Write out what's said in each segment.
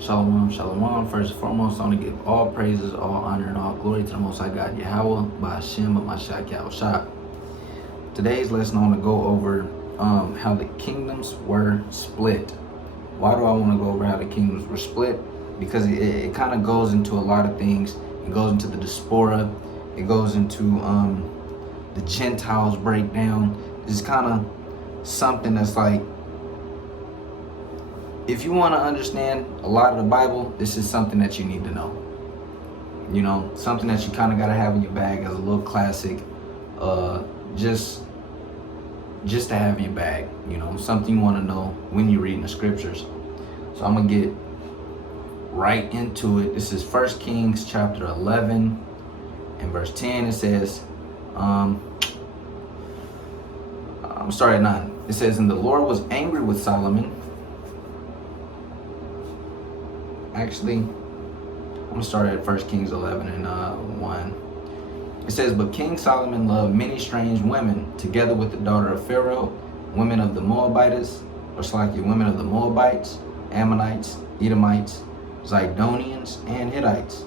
Shalom, shalom. First and foremost, I want to give all praises, all honor, and all glory to the Most High God, Yahweh, by Hashem, of Mashiach Yahushua. Today's lesson, I want to go over how the kingdoms were split. Why do I want to go over how the kingdoms were split? Because it kind of goes into a lot of things. It goes into the diaspora. It goes into the Gentiles breakdown. It's kind of something that's like, if you want to understand a lot of the Bible, this is something that you need to know. You know, something that you kind of got to have in your bag as a little classic, just to have in your bag. You know, something you want to know when you're reading the scriptures. So I'm gonna get right into it. This is 1 Kings chapter 11 and verse 10. It says, I'm starting at 9. It says, and the Lord was angry with Solomon. Actually, I'm gonna start at 1 Kings 11 and 1. It says, but King Solomon loved many strange women, together with the daughter of Pharaoh, women of the Moabites, women of the Moabites, Ammonites, Edomites, Zidonians, and Hittites,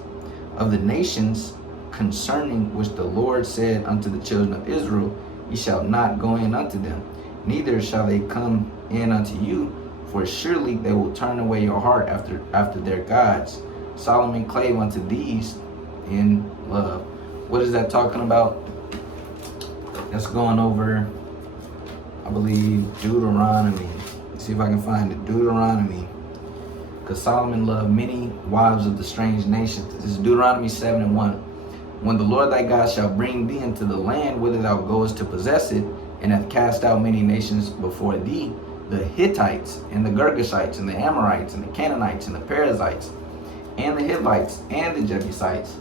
of the nations concerning which the Lord said unto the children of Israel, ye shall not go in unto them, neither shall they come in unto you, for surely they will turn away your heart after their gods. Solomon clave unto these in love. What is that talking about? That's going over, I believe, Deuteronomy. Let's see if I can find it. Deuteronomy. Because Solomon loved many wives of the strange nations. This is Deuteronomy 7 and 1. When the Lord thy God shall bring thee into the land whither thou goest to possess it, and hath cast out many nations before thee, the Hittites, and the Girgashites, and the Amorites, and the Canaanites, and the Perizzites, and the Hivites, and the Jebusites,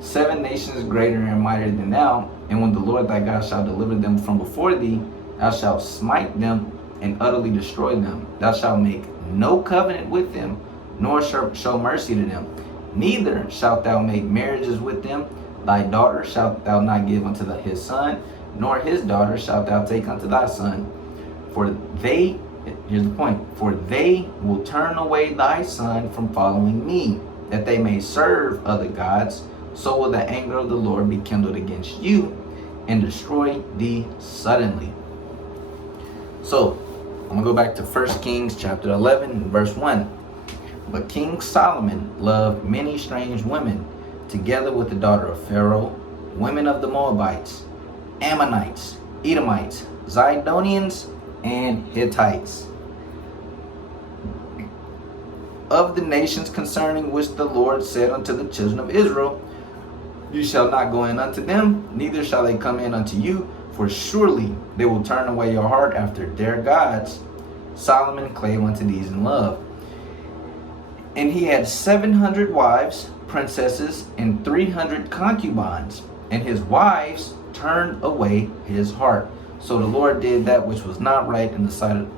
7 nations greater and mightier than thou. And when the Lord thy God shall deliver them from before thee, thou shalt smite them and utterly destroy them. Thou shalt make no covenant with them, nor show mercy to them. Neither shalt thou make marriages with them. Thy daughter shalt thou not give unto his son, nor his daughter shalt thou take unto thy son. For they, here's the point, for they will turn away thy son from following me, that they may serve other gods. So will the anger of the Lord be kindled against you, and destroy thee suddenly. So, I'm going to go back to 1 Kings chapter 11, verse 1. But King Solomon loved many strange women, together with the daughter of Pharaoh, women of the Moabites, Ammonites, Edomites, Zidonians, and Hittites, of the nations concerning which the Lord said unto the children of Israel, you shall not go in unto them, neither shall they come in unto you, for surely they will turn away your heart after their gods. Solomon clave unto these in love. And he had 700 wives, princesses, and 300 concubines, and his wives turned away his heart. So the Lord did that which was not right in the sight of,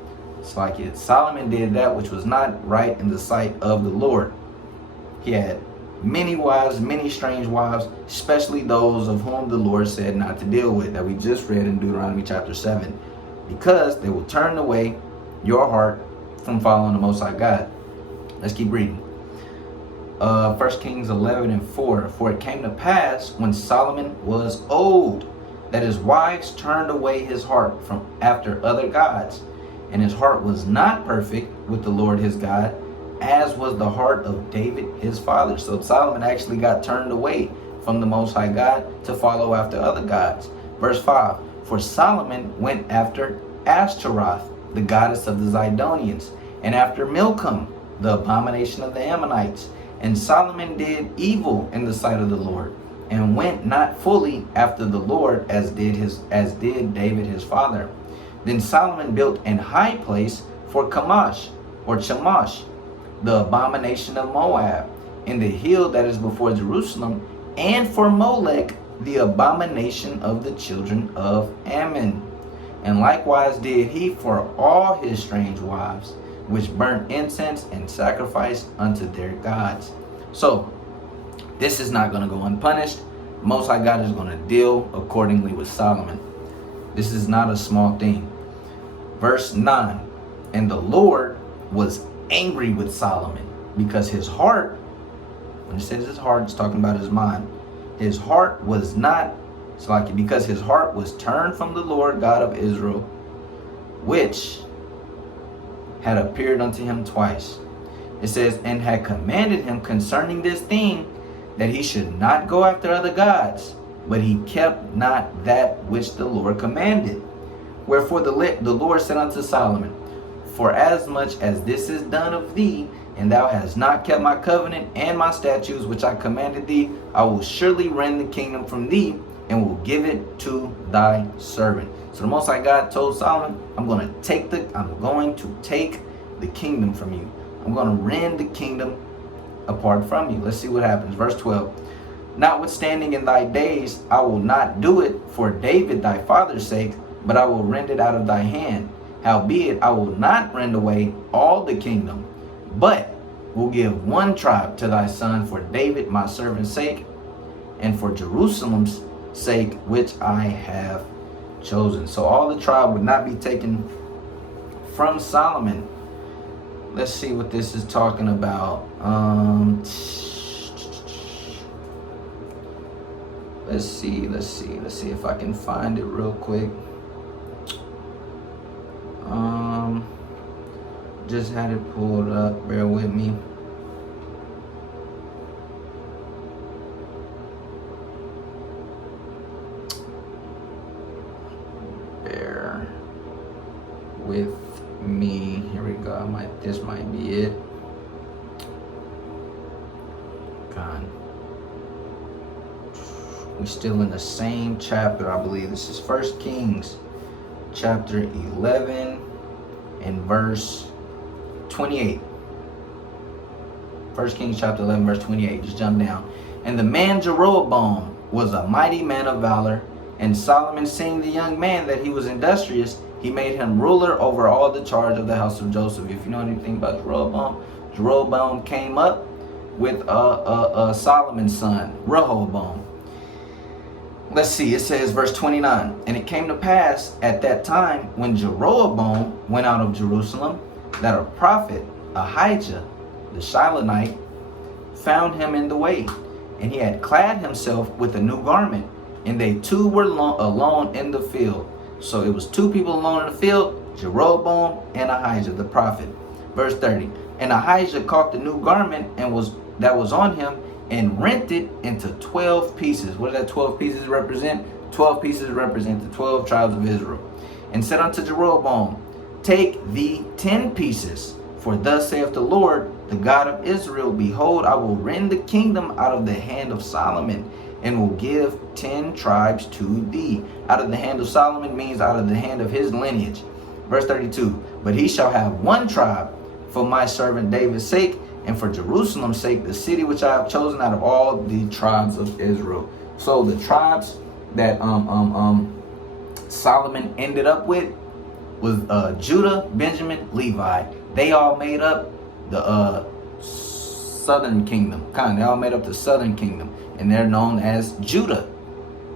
Solomon did that which was not right in the sight of the Lord. He had many wives, many strange wives, especially those of whom the Lord said not to deal with, that we just read in Deuteronomy chapter 7, because they will turn away your heart from following the Most High God. Let's keep reading. 1 Kings 11 and 4. For it came to pass, when Solomon was old, that his wives turned away his heart from after other gods, and his heart was not perfect with the Lord his God, as was the heart of David his father. So Solomon actually got turned away from the Most High God to follow after other gods. Verse 5. For Solomon went after Ashtaroth, the goddess of the Zidonians, and after Milcom, the abomination of the Ammonites. And Solomon did evil in the sight of the Lord, and went not fully after the Lord as did David his father. Then Solomon built an high place for Chemosh, the abomination of Moab, in the hill that is before Jerusalem, and for Molech, the abomination of the children of Ammon. And likewise did he for all his strange wives, which burnt incense and sacrificed unto their gods. So, this is not going to go unpunished. Most High God is going to deal accordingly with Solomon. This is not a small thing. Verse 9. And the Lord was angry with Solomon, because his heart, when it says his heart, it's talking about his mind. His heart was not, it's like, because his heart was turned from the Lord God of Israel, which had appeared unto him twice. It says, and had commanded him concerning this thing, that he should not go after other gods, but he kept not that which the Lord commanded. Wherefore the Lord said unto Solomon, for as much as this is done of thee, and thou hast not kept my covenant and my statutes which I commanded thee, I will surely rend the kingdom from thee, and will give it to thy servant. So the Most High God told Solomon, I'm going to take the kingdom from you. I'm going to rend the kingdom apart from you. Let's see what happens. Verse 12. Notwithstanding in thy days, I will not do it for David thy father's sake, but I will rend it out of thy hand. Howbeit, I will not rend away all the kingdom, but will give one tribe to thy son for David my servant's sake, and for Jerusalem's sake, which I have chosen. So all the tribe would not be taken from Solomon. Let's see what this is talking about. Let's see if I can find it real quick. Just had it pulled up, bear with me. Bear with me. Here we go. This might be it. God. We're still in the same chapter, I believe. This is 1 Kings chapter 11 and verse 28. 1 Kings chapter 11 verse 28. Just jump down. And the man Jeroboam was a mighty man of valor, and Solomon, seeing the young man that he was industrious, he made him ruler over all the charge of the house of Joseph. If you know anything about Jeroboam came up with Solomon's son, Rehoboam. Let's see, it says verse 29. And it came to pass at that time, when Jeroboam went out of Jerusalem, that a prophet, Ahijah the Shilonite, found him in the way. And he had clad himself with a new garment, and they two were alone in the field. So it was two people alone in the field, Jeroboam and Ahijah the prophet. Verse 30. And Ahijah caught the new garment that was on him, and rent it into 12 pieces. What does that 12 pieces represent? 12 pieces represent the 12 tribes of Israel. And said unto Jeroboam, take thee 10 pieces, for thus saith the Lord, the God of Israel, behold, I will rend the kingdom out of the hand of Solomon, and will give 10 tribes to thee. Out of the hand of Solomon means out of the hand of his lineage. Verse 32. But he shall have one tribe for my servant David's sake, and for Jerusalem's sake, the city which I have chosen out of all the tribes of Israel. So the tribes that Solomon ended up with was Judah, Benjamin, Levi. They all made up the southern kingdom. They all made up the southern kingdom, and they're known as Judah.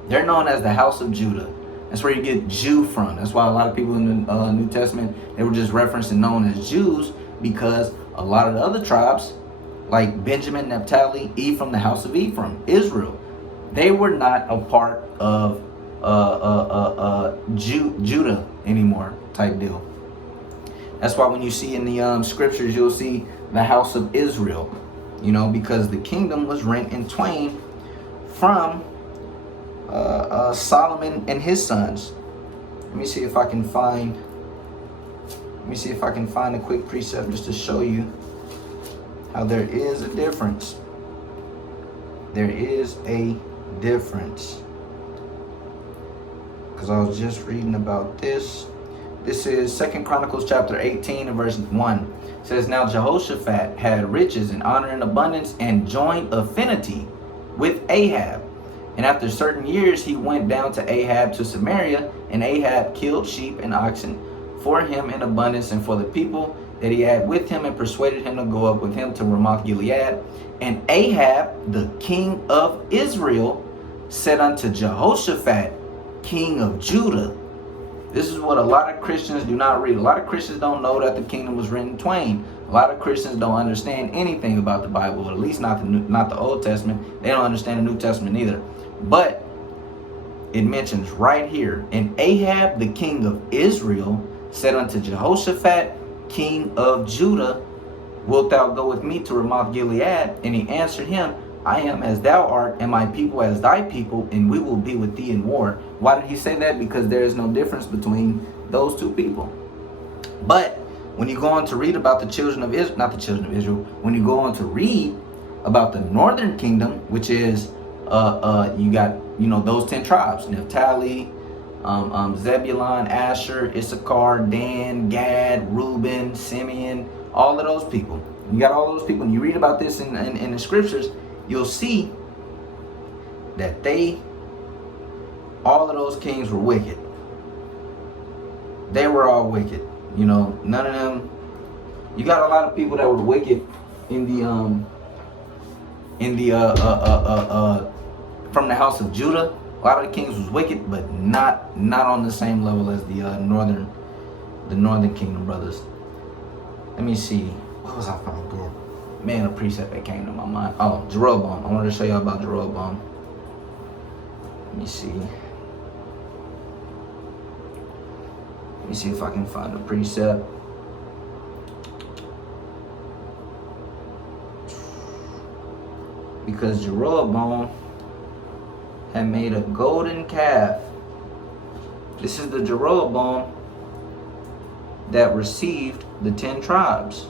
They're known as the house of Judah. That's where you get Jew from. That's why a lot of people in the New Testament, they were just referencing known as Jews, because a lot of the other tribes, like Benjamin, Naphtali, Ephraim, the house of Ephraim, Israel, they were not a part of Judah anymore, type deal. That's why when you see in the scriptures, you'll see the house of Israel, because the kingdom was rent in twain from Solomon and his sons. Let me see if I can find a quick precept just to show you how there is a difference. There is a difference. Because I was just reading about this. This is 2 Chronicles chapter 18 and verse 1. It says, now Jehoshaphat had riches and honor and abundance, and joined affinity with Ahab. And after certain years he went down to Ahab to Samaria, and Ahab killed sheep and oxen for him in abundance and for the people that he had with him, and persuaded him to go up with him to Ramoth Gilead. And Ahab, the king of Israel, said unto Jehoshaphat, king of Judah. This is what a lot of Christians do not read. A lot of Christians don't know that the kingdom was rent in twain. A lot of Christians don't understand anything about the Bible, or at least not the Old Testament. They don't understand the New Testament either. But it mentions right here, and Ahab the king of Israel said unto Jehoshaphat king of Judah, wilt thou go with me to Ramoth Gilead? And he answered him, I am as thou art, and my people as thy people, and we will be with thee in war. Why did he say that? Because there is no difference between those two people. But when you go on to read about the children of Israel, not the children of Israel, when you go on to read about the northern kingdom, which is you got, those 10 tribes: Naphtali, Zebulun, Asher, Issachar, Dan, Gad, Reuben, Simeon, all of those people. You got all those people. When you read about this in the scriptures, you'll see that all of those kings were wicked. They were all wicked. None of them. You got a lot of people that were wicked from the house of Judah. A lot of the kings was wicked, but not on the same level as the northern kingdom brothers. Let me see. What was I finding? Man, a precept that came to my mind. Oh, Jeroboam. I wanted to show y'all about Jeroboam. Let me see. Let me see if I can find a precept. Because Jeroboam had made a golden calf. This is the Jeroboam that received the 10 tribes.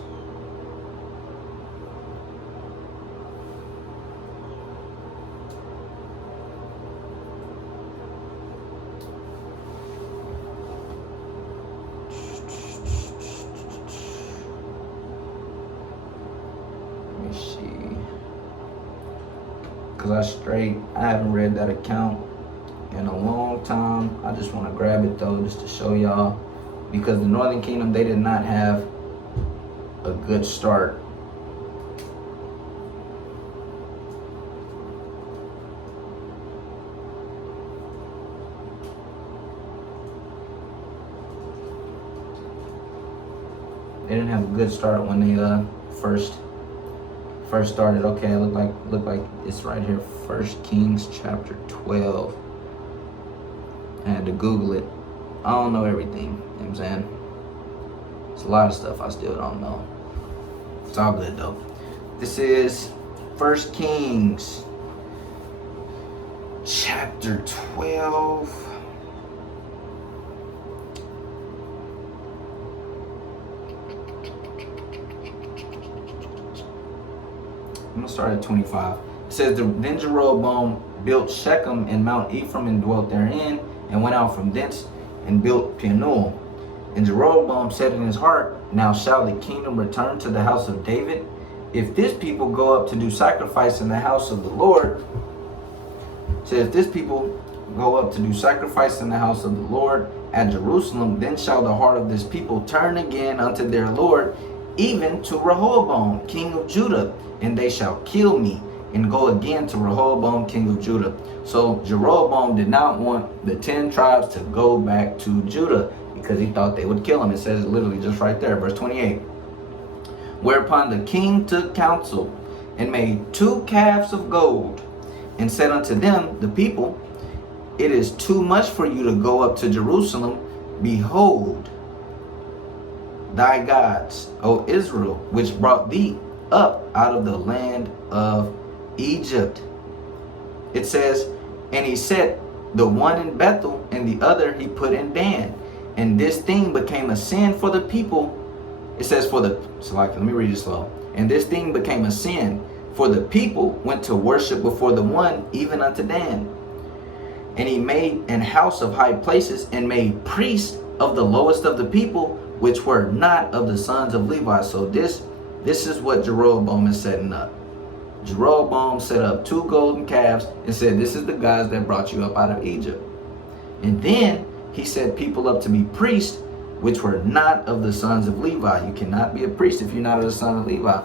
Because I haven't read that account in a long time. I just want to grab it though, just to show y'all, because the northern kingdom, they did not have a good start. They didn't have a good start when they first started. Okay, it look like it's right here. 1 Kings chapter 12. I had to Google it. I don't know everything, you know what I'm saying? It's a lot of stuff I still don't know. It's all good though. This is 1 Kings chapter 12. I'm gonna start at 25. It says, Then Jeroboam built Shechem and Mount Ephraim and dwelt therein, and went out from thence and built Penuel. And Jeroboam said in his heart, Now shall the kingdom return to the house of David? If this people go up to do sacrifice in the house of the Lord, if this people go up to do sacrifice in the house of the Lord at Jerusalem, then shall the heart of this people turn again unto their Lord, even to Rehoboam, king of Judah, and they shall kill me, and go again to Rehoboam, king of Judah. So Jeroboam did not want the 10 tribes to go back to Judah, because he thought they would kill him. It says literally just right there, verse 28. Whereupon the king took counsel, and made 2 calves of gold, and said unto them, the people, It is too much for you to go up to Jerusalem. Behold, thy gods, O Israel, which brought thee up out of the land of Egypt. It says, and he set the one in Bethel, and the other he put in Dan. And this thing became a sin for the people. It says let me read it slow. And this thing became a sin, for the people went to worship before the one, even unto Dan. And he made an house of high places, and made priests of the lowest of the people, which were not of the sons of Levi. So this is what Jeroboam is setting up. Jeroboam set up 2 golden calves and said, this is the guys that brought you up out of Egypt. And then he set people up to be priests, which were not of the sons of Levi. You cannot be a priest if you're not of the son of Levi.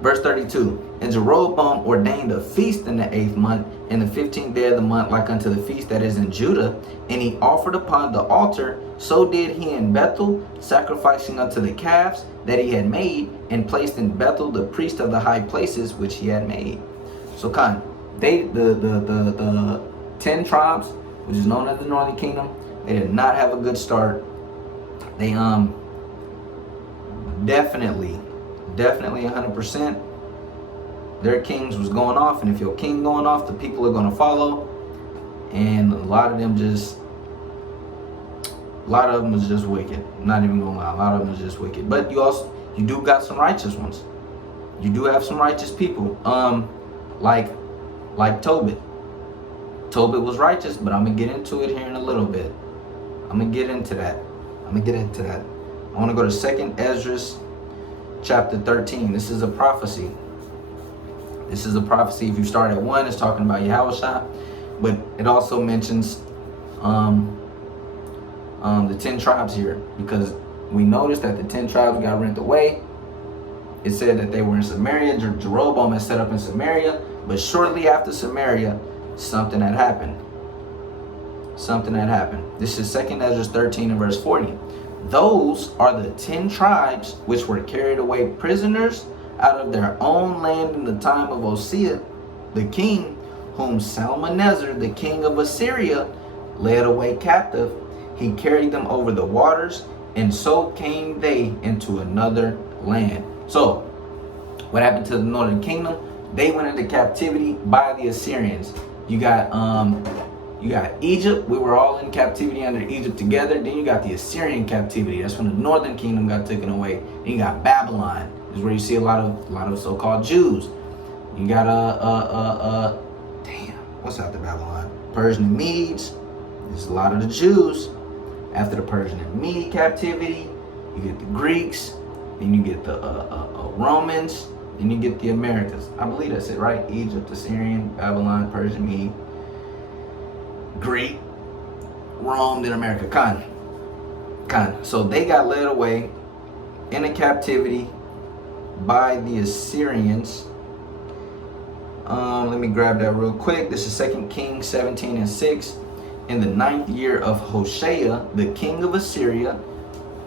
Verse 32. And Jeroboam ordained a feast in the 8th month, in the 15th day of the month, like unto the feast that is in Judah. And he offered upon the altar. So did he in Bethel, sacrificing unto the calves that he had made, and placed in Bethel the priest of the high places which he had made. So the 10 tribes, which is known as the Northern Kingdom, they did not have a good start. They definitely 100%, their kings was going off, and if your king going off, the people are going to follow. And a lot of them was just wicked. I'm not even gonna lie, a lot of them was just wicked. But you do got some righteous ones. You do have some righteous people. Like Tobit. Tobit was righteous, but I'm gonna get into it here in a little bit. I'm gonna get into that. I want to go to 2nd Ezra chapter 13. This is a prophecy. If you start at 1, it's talking about Yahushua, but it also mentions the 10 tribes here, because we noticed that the 10 tribes got rent away. It said that they were in Samaria. Jeroboam had set up in Samaria, but shortly after Samaria, something had happened. This is 2nd Ezra 13 and verse 40. Those are the 10 tribes which were carried away prisoners out of their own land in the time of Hosea the king, whom Salmanasar the king of Assyria led away captive. He carried them over the waters, and so came they into another land. So what happened to the Northern Kingdom? They went into captivity by the Assyrians. You got Egypt. We were all in captivity under Egypt together. Then you got the Assyrian captivity. That's when the Northern Kingdom got taken away. Then you got Babylon. This is where you see a lot of so-called Jews. You got what's after Babylon? Persian and Medes. There's a lot of the Jews. After the Persian and Mede captivity, you get the Greeks. Then you get the Romans. Then you get the Americas. I believe that's it, right? Egypt, Assyrian, Babylon, Persian, Mede, Greek, Rome, then America. So they got led away into captivity by the Assyrians. Let me grab that real quick. This is 2 Kings 17 and 6. In the 9th year of Hosea, the king of Assyria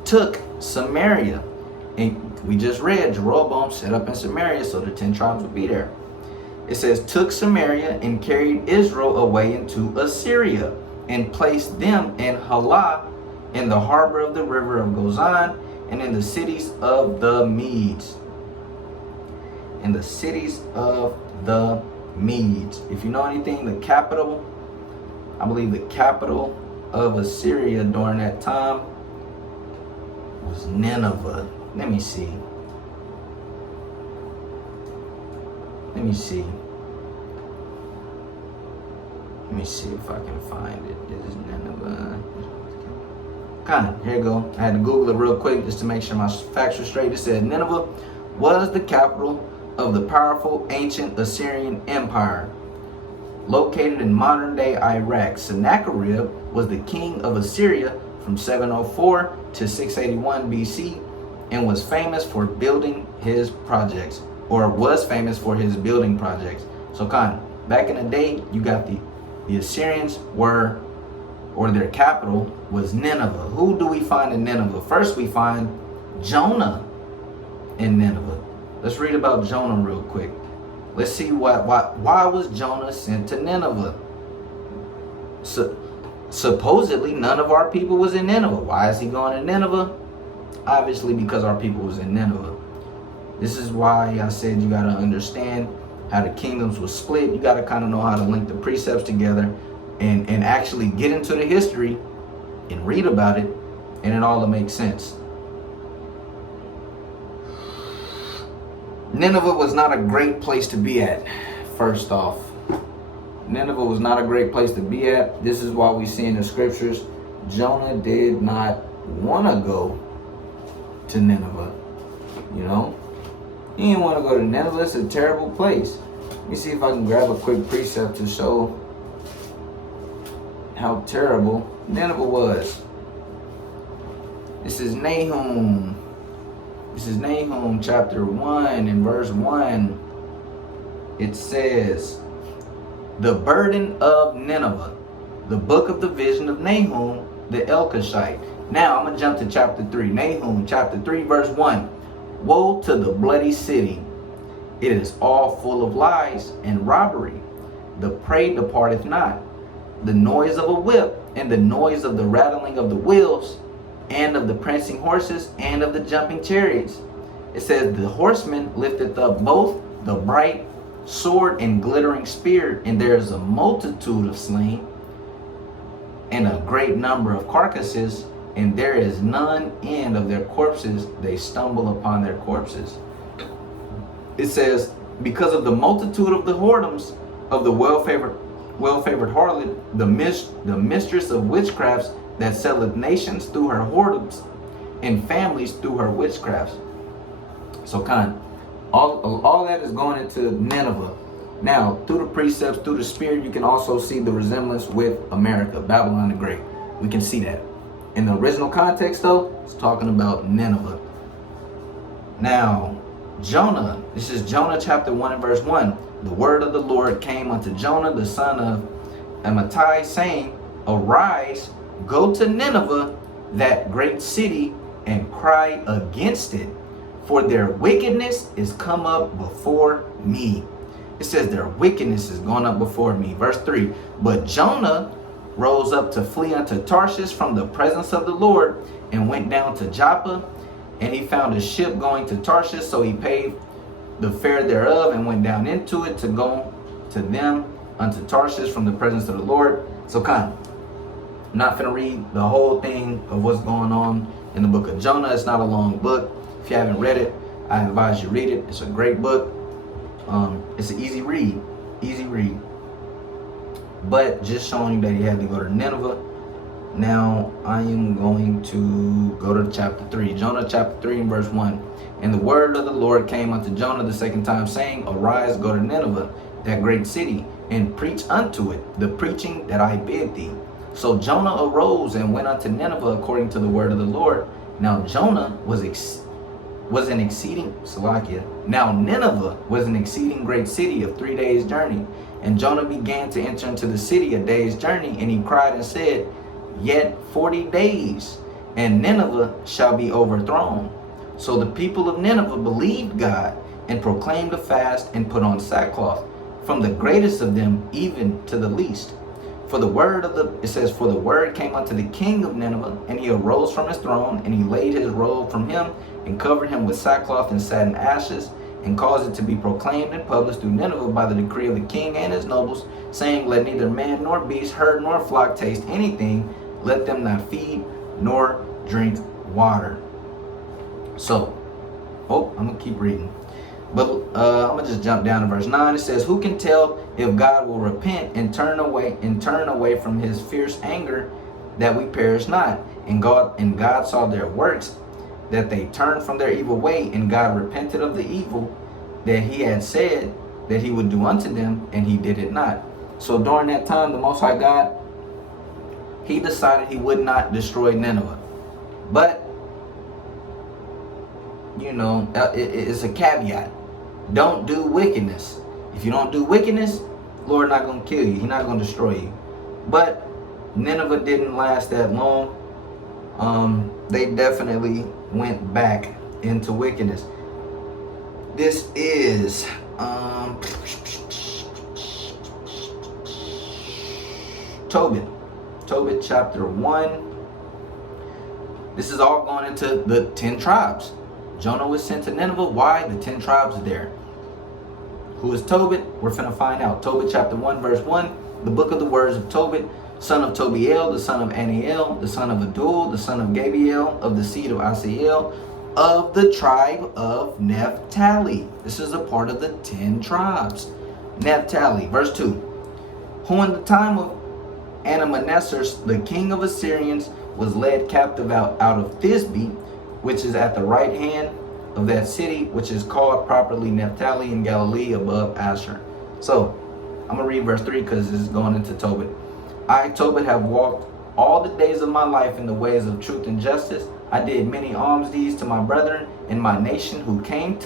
took Samaria. And we just read Jeroboam set up in Samaria, so the 10 tribes would be there. It says, took Samaria and carried Israel away into Assyria, and placed them in Halah, in the harbor of the river of Gozan, and in the cities of the Medes. If you know anything, the capital, I believe the capital of Assyria during that time was Nineveh. Let me see. Let me see if I can find it. This is Nineveh. Here you go. I had to Google it real quick just to make sure my facts are straight. It said Nineveh was the capital of the powerful ancient Assyrian Empire, located in modern-day Iraq. Sennacherib was the king of Assyria from 704 to 681 BC, and was famous for building his projects, or was famous for his building projects. So back in the day, you got the Assyrians were, or their capital was Nineveh. Who do we find in Nineveh? First we find Jonah in Nineveh. Let's read about Jonah real quick. Let's see why was Jonah sent to Nineveh? Supposedly none of our people was in Nineveh. Why is he going to Nineveh? Obviously because our people was in Nineveh. This is why I said you got to understand how the kingdoms were split. You got to kind of know how to link the precepts together and actually get into the history and read about it, and it all makes sense. Nineveh was not a great place to be at. First off, Nineveh was not a great place to be at. This is why we see in the scriptures Jonah did not want to go to Nineveh. You know, he didn't want to go to Nineveh. It's a terrible place. Let me see if I can grab a quick precept to show how terrible Nineveh was. This is Nahum This is Nahum chapter 1 and verse 1. It says, the burden of Nineveh, the book of the vision of Nahum the Elkoshite. Now I'm going to jump to chapter 3. Nahum chapter 3 verse 1. Woe to the bloody city. It is all full of lies and robbery. The prey departeth not. The noise of a whip and the noise of the rattling of the wheels and of the prancing horses and of the jumping chariots. It says, the horseman lifteth up both the bright sword and glittering spear, and there is a multitude of slain and a great number of carcasses, and there is none end of their corpses. They stumble upon their corpses. It says, because of the multitude of the whoredoms of the well-favored harlot, the mistress of witchcrafts, that selleth nations through her whoredoms and families through her witchcrafts. So all that is going into Nineveh. Now, through the precepts, through the spirit, you can also see the resemblance with America, Babylon the Great. We can see that. In the original context, though, it's talking about Nineveh. Now, Jonah, this is Jonah chapter 1 and verse 1. The word of the Lord came unto Jonah, the son of Amittai, saying, arise, go to Nineveh, that great city, and cry against it, for their wickedness is come up before me. It says their wickedness is gone up before me. Verse 3, but Jonah rose up to flee unto Tarshish from the presence of the Lord, and went down to Joppa, and he found a ship going to Tarshish, so he paid the fare thereof, and went down into it to go to them unto Tarshish from the presence of the Lord. So I'm not going to read the whole thing of what's going on in the book of Jonah. It's not a long book. If you haven't read it, I advise you read it. It's a great book. It's an easy read. But just showing you that he had to go to Nineveh. Now I am going to go to chapter 3. Jonah chapter 3 and verse 1. And the word of the Lord came unto Jonah the second time, saying, arise, go to Nineveh, that great city, and preach unto it the preaching that I bid thee. So Jonah arose and went unto Nineveh according to the word of the Lord. Now Jonah was an exceeding Now Nineveh was an exceeding great city of 3 days' journey. And Jonah began to enter into the city a day's journey, and he cried and said, yet 40 days, and Nineveh shall be overthrown. So the people of Nineveh believed God, and proclaimed a fast, and put on sackcloth, from the greatest of them even to the least. For the word came unto the king of Nineveh, and he arose from his throne, and he laid his robe from him, and covered him with sackcloth and sat in ashes, and caused it to be proclaimed and published through Nineveh by the decree of the king and his nobles, saying, let neither man nor beast, herd nor flock taste anything, let them not feed nor drink water. So, I'm going to keep reading. But I'm going to just jump down to verse 9. It says, who can tell if God will repent and turn away from his fierce anger, that we perish not? And God saw their works, that they turned from their evil way, and God repented of the evil that he had said that he would do unto them, and he did it not. So during that time, the Most High God, he decided he would not destroy Nineveh. But, it's a caveat. Don't do wickedness. If you don't do wickedness, Lord not going to kill you. He's not going to destroy you. But Nineveh didn't last that long. They definitely went back into wickedness. This is Tobit chapter 1. This is all going into the 10 tribes. Jonah was sent to Nineveh. Why? The 10 tribes are there. Who is Tobit? We're finna find out. Tobit chapter 1 verse 1. The book of the words of Tobit, son of Tobiel, the son of Aniel, the son of Adul, the son of Gabriel, of the seed of Asiel, of the tribe of Naphtali. This is a part of the 10 tribes. Naphtali, verse 2. Who in the time of Anamnesar, the king of Assyrians, was led captive out of Thisbe, which is at the right hand of that city, which is called properly Naphtali in Galilee above Asher. So, I'm going to read verse 3 because this is going into Tobit. I, Tobit, have walked all the days of my life in the ways of truth and justice. I did many alms deeds to my brethren and my nation who came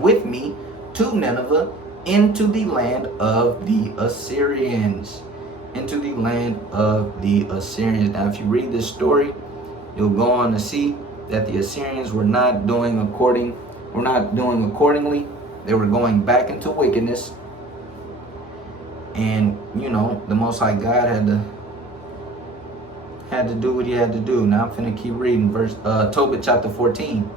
with me to Nineveh into the land of the Assyrians. Into the land of the Assyrians. Now, if you read this story, you'll go on to see that the Assyrians were not doing accordingly. They were going back into wickedness. And, you know, the Most High God had to do what he had to do. Now I'm finna keep reading Tobit chapter 14.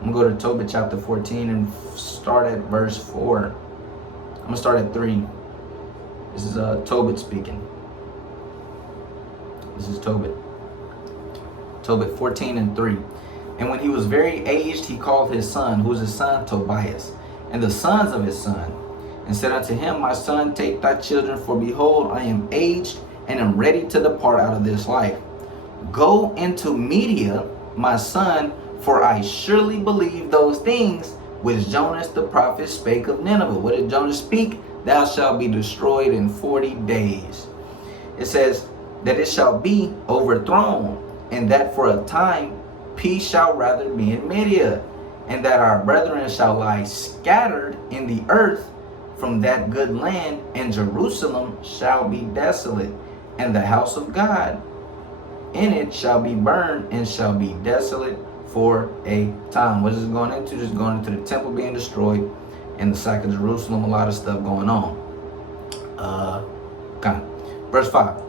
I'm gonna go to Tobit chapter 14 and start at verse 4. I'm gonna start at 3. This is Tobit speaking. This is Tobit 14 and 3. And when he was very aged, he called his son, who was his son, Tobias, and the sons of his son, and said unto him, My son, take thy children, for behold, I am aged, and am ready to depart out of this life. Go into Media, my son, for I surely believe those things which Jonas the prophet spake of Nineveh. What did Jonas speak? Thou shalt be destroyed in 40 days. It says that it shall be overthrown, and that for a time peace shall rather be in Media, and that our brethren shall lie scattered in the earth from that good land, and Jerusalem shall be desolate, and the house of God in it shall be burned, and shall be desolate for a time. What is it going into? Just going into the temple being destroyed, and the sack of Jerusalem, a lot of stuff going on. Verse 5.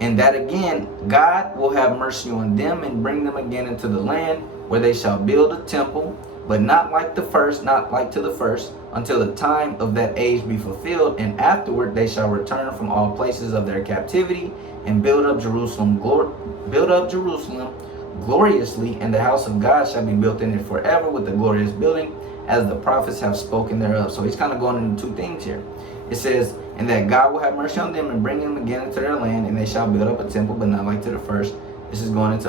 And that again, God will have mercy on them and bring them again into the land where they shall build a temple, but not like to the first, until the time of that age be fulfilled. And afterward they shall return from all places of their captivity and build up Jerusalem gloriously, and the house of God shall be built in it forever with the glorious building, as the prophets have spoken thereof. So he's kind of going into two things here. It says, and that God will have mercy on them and bring them again into their land, and they shall build up a temple, but not like to the first. This is going into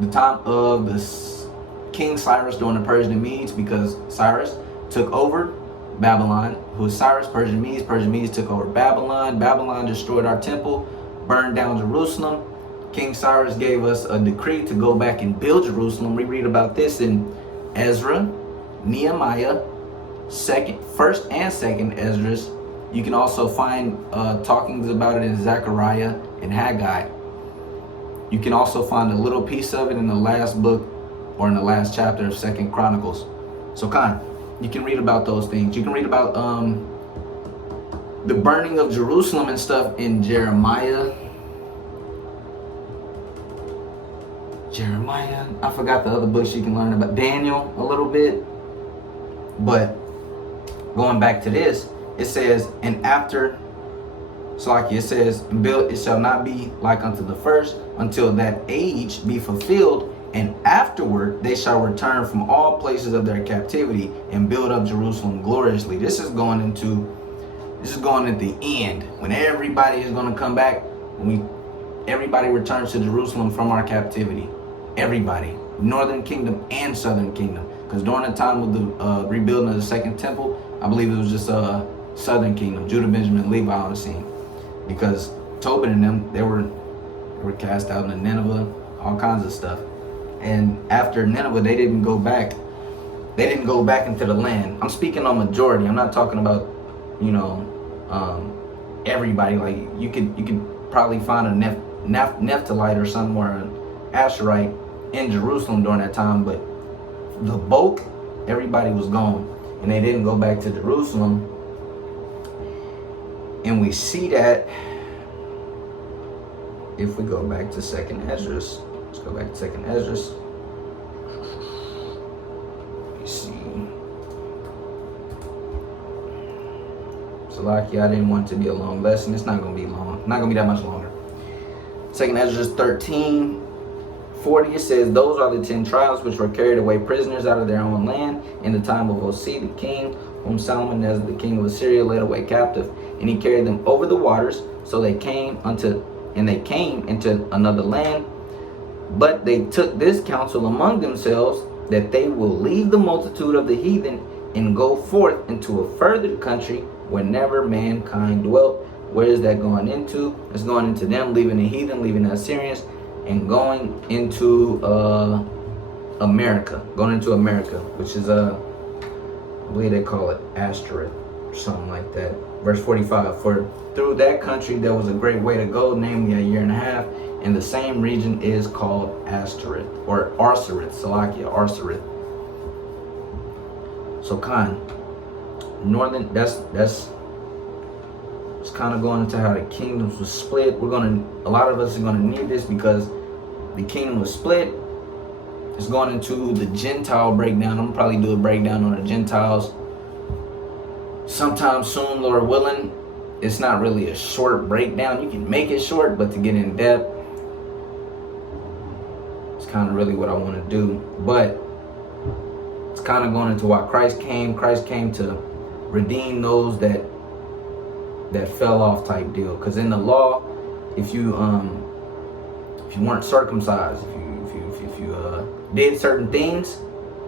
the time of the King Cyrus during the Persian Medes, because Cyrus took over Babylon. Who was Cyrus? Persian Medes took over Babylon. Babylon destroyed our temple, burned down Jerusalem. King Cyrus gave us a decree to go back and build Jerusalem. We read about this in Ezra, Nehemiah, 1st and 2nd Esdras. You can also find talkings about it in Zechariah and Haggai. You can also find a little piece of it in the last book, or in the last chapter of 2nd Chronicles. So you can read about those things. You can read about the burning of Jerusalem and stuff in Jeremiah. I forgot the other books you can learn about. Daniel a little bit. But going back to this, it says, and after, it says, built, it shall not be like unto the first, until that age be fulfilled, and afterward they shall return from all places of their captivity and build up Jerusalem gloriously. This is going at the end, when everybody is going to come back, everybody returns to Jerusalem from our captivity. Everybody, northern kingdom and southern kingdom. Because during the time of the rebuilding of the second temple, I believe it was just southern kingdom, Judah, Benjamin, Levi on the scene. Because Tobit and them, they were cast out into Nineveh, all kinds of stuff. And after Nineveh, they didn't go back. They didn't go back into the land. I'm speaking on majority. I'm not talking about, everybody. Like you could probably find a Nephthalite or somewhere, an Asherite in Jerusalem during that time, but the bulk, everybody was gone, and they didn't go back to Jerusalem. And we see that if we go back to 2nd Esdras. Let's go back to 2nd Esdras. You see. So lucky I didn't want it to be a long lesson. It's not going to be long. Not going to be that much longer. 2nd Esdras 13:40, it says, those are the 10 tribes which were carried away prisoners out of their own land in the time of Hosea the king, whom Solomon, as the king of Assyria, led away captive. And he carried them over the waters, so they came into another land. But they took this counsel among themselves, that they will leave the multitude of the heathen and go forth into a further country where never mankind dwelt, Where is that going into? It's going into them leaving the heathen, leaving the Assyrians, and going into America. Going into America, which is I believe they call it Asteroid or something like that. Verse 45, for through that country there was a great way to go, namely a year and a half, and the same region is called Asteroid, or Arserith, Salakia, Arserith. So northern, that's it's kind of going into how the kingdoms was split. A lot of us are gonna need this because the kingdom was split. It's going into the Gentile breakdown. I'm gonna probably do a breakdown on the Gentiles sometime soon, Lord willing. It's not really a short breakdown. You can make it short, but to get in depth, it's kind of really what I want to do. But it's kind of going into why Christ came. Christ came to redeem those that fell off type deal. Because in the law, if you weren't circumcised, if you did certain things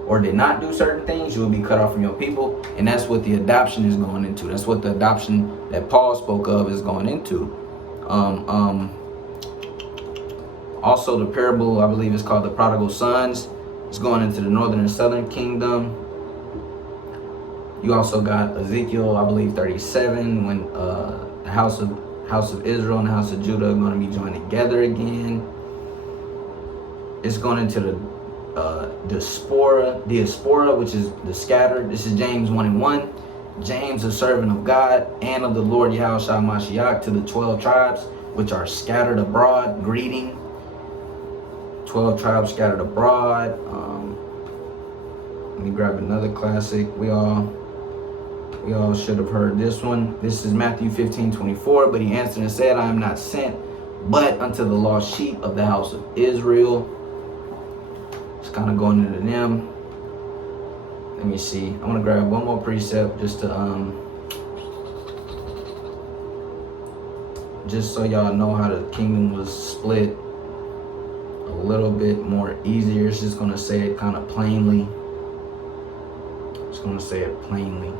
or did not do certain things, you will be cut off from your people. And that's what the adoption is going into. That's what the adoption that Paul spoke of is going into. Also the parable, I believe it's called the Prodigal Sons. It's going into the northern and southern kingdom. You also got Ezekiel, I believe 37, when the house of Israel and the house of Judah are going to be joined together again. It's going into the diaspora, which is the scattered. This is James 1:1. James, a servant of God and of the Lord Yahushua Mashiach, to the 12 tribes which are scattered abroad, greeting. 12 tribes scattered abroad. Let me grab another classic. We all should have heard this one. This is Matthew 15:24. But he answered and said, I am not sent but unto the lost sheep of the house of Israel. It's kind of going into them. Let me see. I want to grab one more precept just to just so y'all know how the kingdom was split a little bit more easier. It's just going to say it kind of plainly. It's going to say it plainly.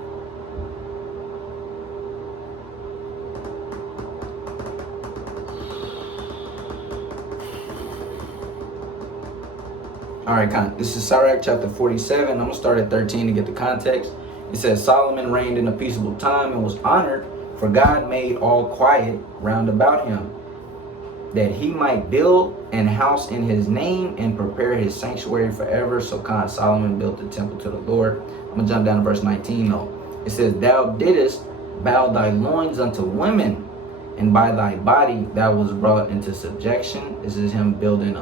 All right, this is Sirach chapter 47. I'm going to start at 13 to get the context. It says, Solomon reigned in a peaceable time and was honored, for God made all quiet round about him, that he might build an house in his name and prepare his sanctuary forever. So Solomon built the temple to the Lord. I'm going to jump down to verse 19 though. It says, thou didst bow thy loins unto women, and by thy body thou was brought into subjection. This is him building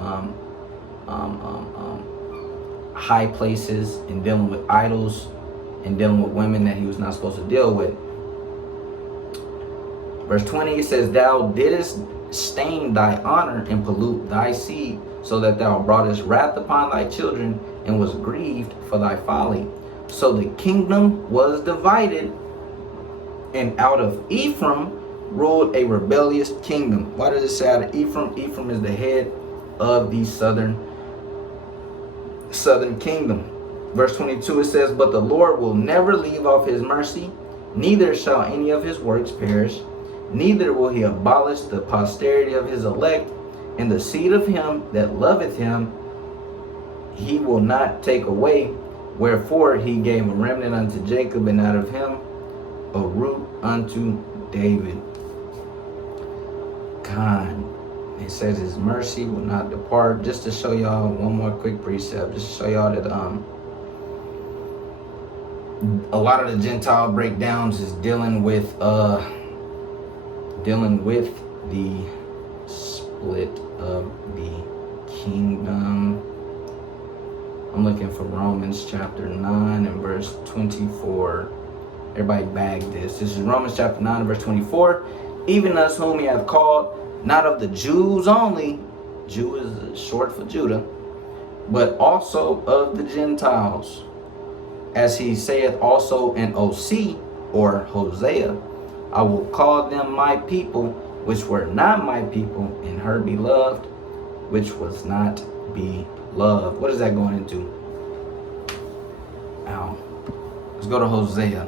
high places and dealing with idols and dealing with women that he was not supposed to deal with. Verse 20, it says, thou didst stain thy honor and pollute thy seed, so that thou broughtest wrath upon thy children and was grieved for thy folly. So the kingdom was divided, and out of Ephraim ruled a rebellious kingdom. Why does it say out of Ephraim? Ephraim is the head of the southern kingdom. Verse 22, it says, but the Lord will never leave off his mercy, neither shall any of his works perish, neither will he abolish the posterity of his elect, and the seed of him that loveth him he will not take away. Wherefore he gave a remnant unto Jacob, and out of him a root unto David. God, it says his mercy will not depart. Just to show y'all one more quick precept, just to show y'all that a lot of the Gentile breakdowns is dealing with the split of the kingdom. I'm looking for Romans chapter 9 and verse 24. Everybody bag this. This is Romans chapter 9 and verse 24. Even us whom he hath called, not of the Jews only, Jew is short for Judah, but also of the Gentiles. As he saith also in OC, or Hosea, I will call them my people, which were not my people, and her beloved, which was not beloved. What is that going into? Let's go to Hosea.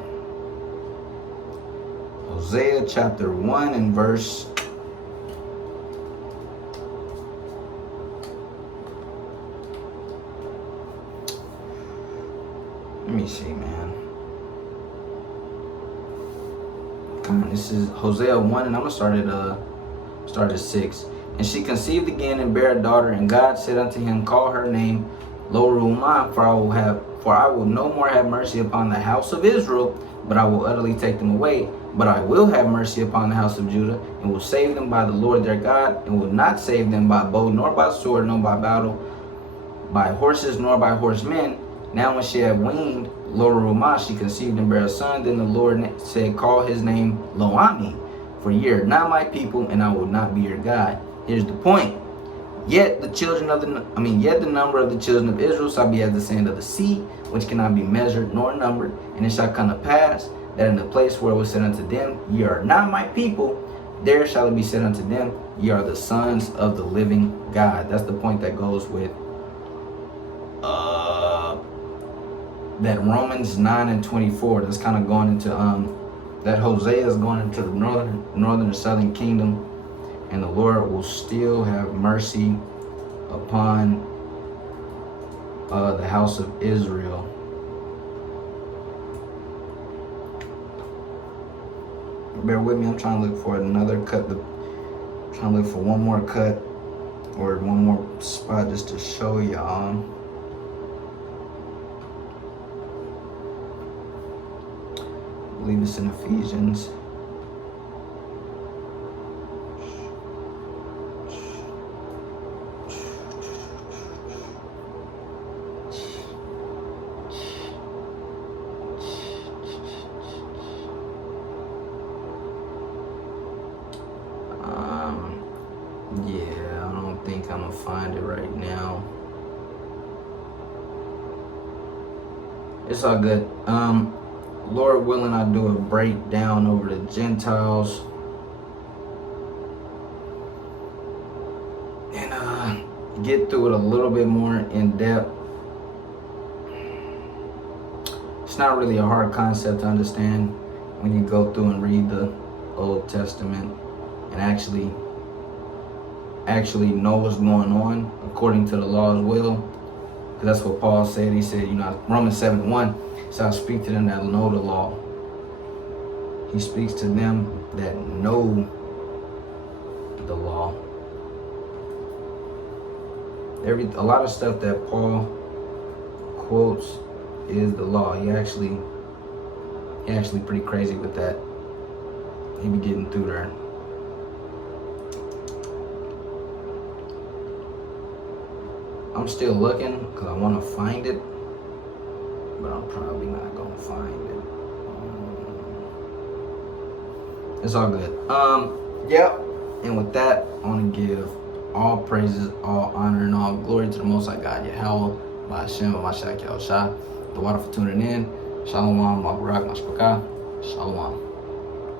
Hosea chapter 1 and verse. Let me see, man. Come on, this is Hosea 1, and I'm gonna start at 6. And she conceived again and bare a daughter, and God said unto him, Call her name Lo-Ruhamah, for I will no more have mercy upon the house of Israel, but I will utterly take them away. But I will have mercy upon the house of Judah, and will save them by the Lord their God, and will not save them by bow, nor by sword, nor by battle, by horses, nor by horsemen. Now when she had weaned Lo-Ruhamah, she conceived and bare a son. Then the Lord said, Call his name Lo-Ami, for ye are not my people, and I will not be your God. Here's the point. Yet the number of the children of Israel shall be as the sand of the sea, which cannot be measured nor numbered. And it shall come to pass that in the place where it was said unto them, Ye are not my people, there shall it be said unto them, Ye are the sons of the living God. That's the point that goes with that Romans 9 and 24. That's kind of going into that Hosea is going into the northern and southern kingdom, and the Lord will still have mercy upon the house of Israel. Bear with me, I'm trying to look for another cut. Trying to look for one more cut or one more spot just to show y'all. I believe it's in Ephesians. Yeah, I don't think I'm gonna find it right now. It's all good. Lord willing, I'll do a breakdown over the Gentiles. And get through it a little bit more in depth. It's not really a hard concept to understand when you go through and read the Old Testament and actually know what's going on according to the law's will. Because that's what Paul said. He said, Romans 7:1, so I speak to them that know the law. He speaks to them that know the law. A lot of stuff that Paul quotes is the law. He actually pretty crazy with that. He be getting through there. I'm still looking because I want to find it, but I'm probably not going to find it. It's all good. Yep. And with that, I want to give all praises, all honor, and all glory to the Most High God, Yahweh, Ba'ashem, Mashak, Yahushua, the water for tuning in. Shalom, Mabarak, Mashpaka, Shalom.